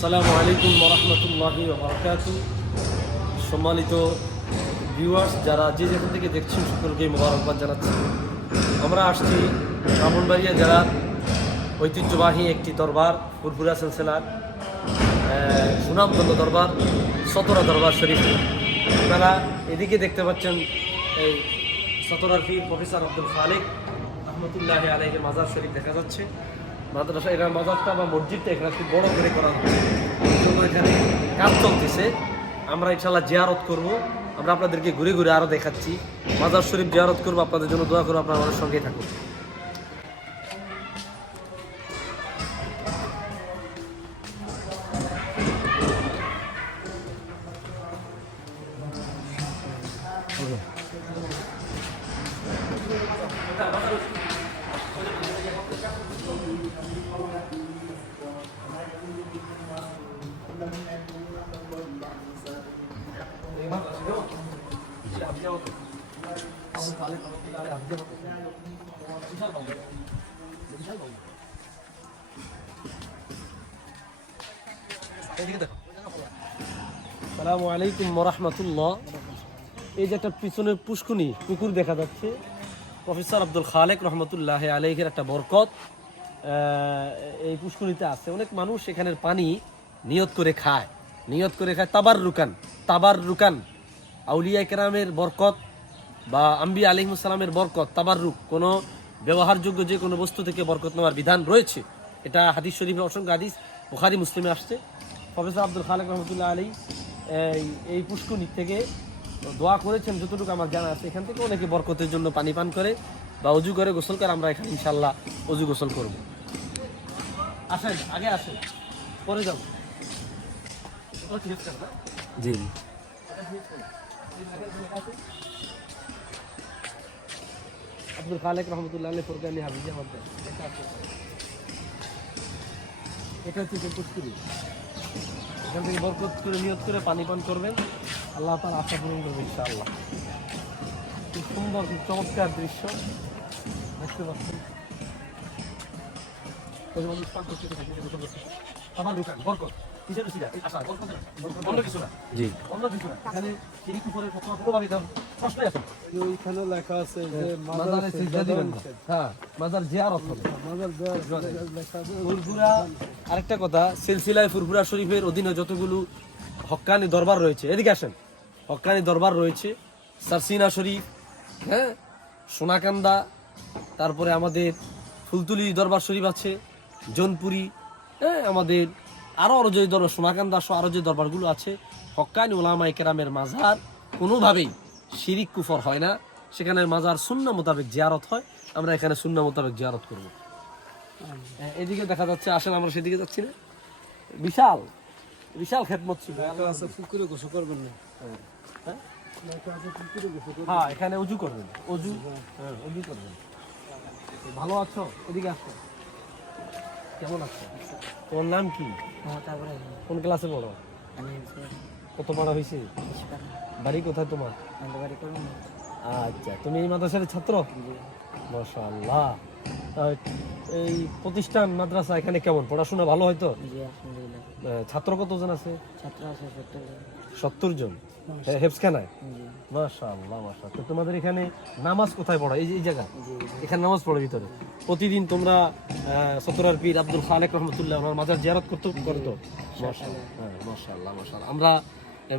আসসালামু আলাইকুম রহমতুল্লাহি বারকাত সম্মানিত ভিউয়ার্স যারা যে যেখান থেকে দেখছেন, সকলকে মোবারকবাদ জানাচ্ছি। আমরা আসছি ব্রাহ্মণবাড়িয়া জেলার ঐতিহ্যবাহী একটি দরবার, ফুরফুরা সিলসিলার সুনামধন্য দরবার, সতরা দরবার শরীফ। আপনারা এদিকে দেখতে পাচ্ছেন এই সতরার পীর প্রফেসর আব্দুল খালেক, রহমতুল্লাহ আলাইকে মাজার শরীফ দেখা যাচ্ছে। মাদ্রাসা এখানে মাজারটা বা মসজিদটা এখানে খুব বড় করে করা জন্য এখানে কাজ চলতেছে। আমরা ইনশাল্লাহ জিয়ারত করব। আমরা আপনাদেরকে ঘুরে ঘুরে আরও দেখাচ্ছি। মাজার শরীফ জিয়ারত করব। আপনাদের জন্য দোয়া করব। আপনারা আমাদের সঙ্গেই থাকুন। সালামু আলাইকুম রহমতুল্লাহ। এই যে একটা পিছনে পুষ্কুনি পুকুর দেখা যাচ্ছে। প্রফেসর আব্দুল খালেক রহমতুল্লাহ আলাইহের একটা বরকত এই পুষ্কুনিতে আছে। অনেক মানুষ এখানের পানি নিয়ত করে খায়। নিয়ত করে খায় তাবার রুকান তাবার রুকান আউলিয়া কেরামের বরকত বা আম্বি আলিমুসালামের বরকত তাবার রুক কোনো ব্যবহারযোগ্য যে কোনো বস্তু থেকে বরকত নেওয়ার বিধান রয়েছে। এটা হাদিস শরীফে অসংখ্য হাদিস, বুখারি, মুসলিমে আসছে। প্রফেসর আব্দুল খালেক রহমতুল্লাহ আলী এই পুষ্কুনি থেকে দোয়া করেছেন যতটুকু আমার জানা আছে এখান থেকে অনেকে বরকতের জন্য পানি পান করে বা অজু করে গোসল করে আমরা এখানে ইনশাল্লাহ অজু গোসল করব। আসেন আগে আসেন পরে যাব। জি। আব্দুল খালেক রহমতুল্লাহ আলী ফুরকানি হাবিজি আমাদের। এটা হচ্ছে এখান থেকে বরকত করে নিয়ত করে পানি পান করবেন। আল্লাহ তার আশা পূরণ করবে ইনশাআল্লাহ। খুব সুন্দর খুব চমৎকার দৃশ্য। দেখতে পাচ্ছেন। আমার ঢুকান, বরকত। জি। ওইখানে লেখা আছে যে মাজারে সিজদা দিবেন হ্যাঁ, মাজার জিয়ারত হবে। মাজার ফুরফুরা আরেকটা কথা সিলসিলায় ফুরফুরা শরীফের অধীনে যতগুলো হক্কানি দরবার রয়েছে এদিকে আসেন। হক্কানি দরবার রয়েছে সারসিনা শরীফ হ্যাঁ সোনাকান্দা তারপরে আমাদের ফুলতুলি দরবার শরীফ আছে জনপুরি হ্যাঁ আমাদের আরও আরও যে দরবার সোনাকান্দা সহ আরও যে দরবারগুলো আছে হক্কানি ওলামাই কেরামের মাজার কোনোভাবেই শিরিক কুফর হয় না। সেখানে মাজার শূন্য মোতাবেক জিয়ারত হয়। আমরা এখানে শূন্য মোতাবেক জিয়ারত করব। হ্যাঁ, এদিকে দেখা যাচ্ছে আসেন আমরা সেদিকে যাচ্ছি না। বিশাল বিশাল খেদমত ছিল। পুকুরে গোসল করবেন না। হ্যাঁ? হ্যাঁ এখানে অজু করবেন। অজু হ্যাঁ অজু করবেন। ভালো আছো? এদিকে আসো। কেমন আছো? তোমার নাম কি? কোন ক্লাসে পড়ো? কত পড়া হয়েছে বাড়ি কোথায় তোমার? আচ্ছা তুমি এই মাদ্রাসার ছাত্র? মাশাআল্লাহ। তা এই প্রতিষ্ঠান মাদ্রাসা এখানে কেমন? পড়াশোনা ভালো হয়তো ছাত্র কতজন আছে? ছাত্র আছে সত্তর জন। হেফসখানায়? মাশাআল্লাহ মাশাআল্লাহ। তো তোমাদের এখানে নামাজ কোথায় পড়ো? এই যে এই জায়গা? এখানে নামাজ পড়ে ভিতরে? প্রতিদিন তোমরা সতরার পীর আব্দুল খালেক রহমতুল্লাহ ওনার মাজার জিয়ারত করতে করতো মাশাআল্লাহ। হ্যাঁ মাশাআল্লাহ মাশাআল্লাহ। আমরা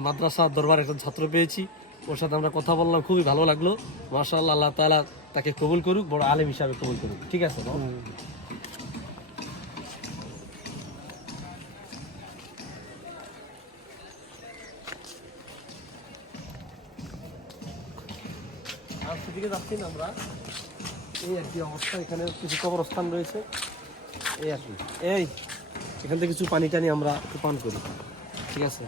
মাদ্রাসা দরবার একজন ছাত্র পেয়েছি। ওর সাথে আমরা কথা বললাম, খুবই ভালো লাগল। মাশাআল্লাহ, আল্লাহ তাআলা তাকে কবুল করুক, বড় আলেম হিসাবে কবুল করুক। ঠিক আছে না আমরা। এই আর কি অবস্থা, এখানে কিছু কবরস্থান রয়েছে। এই আর কি। এই, এখান থেকে কিছু পানি টানি আমরা পান করি। ঠিক আছে?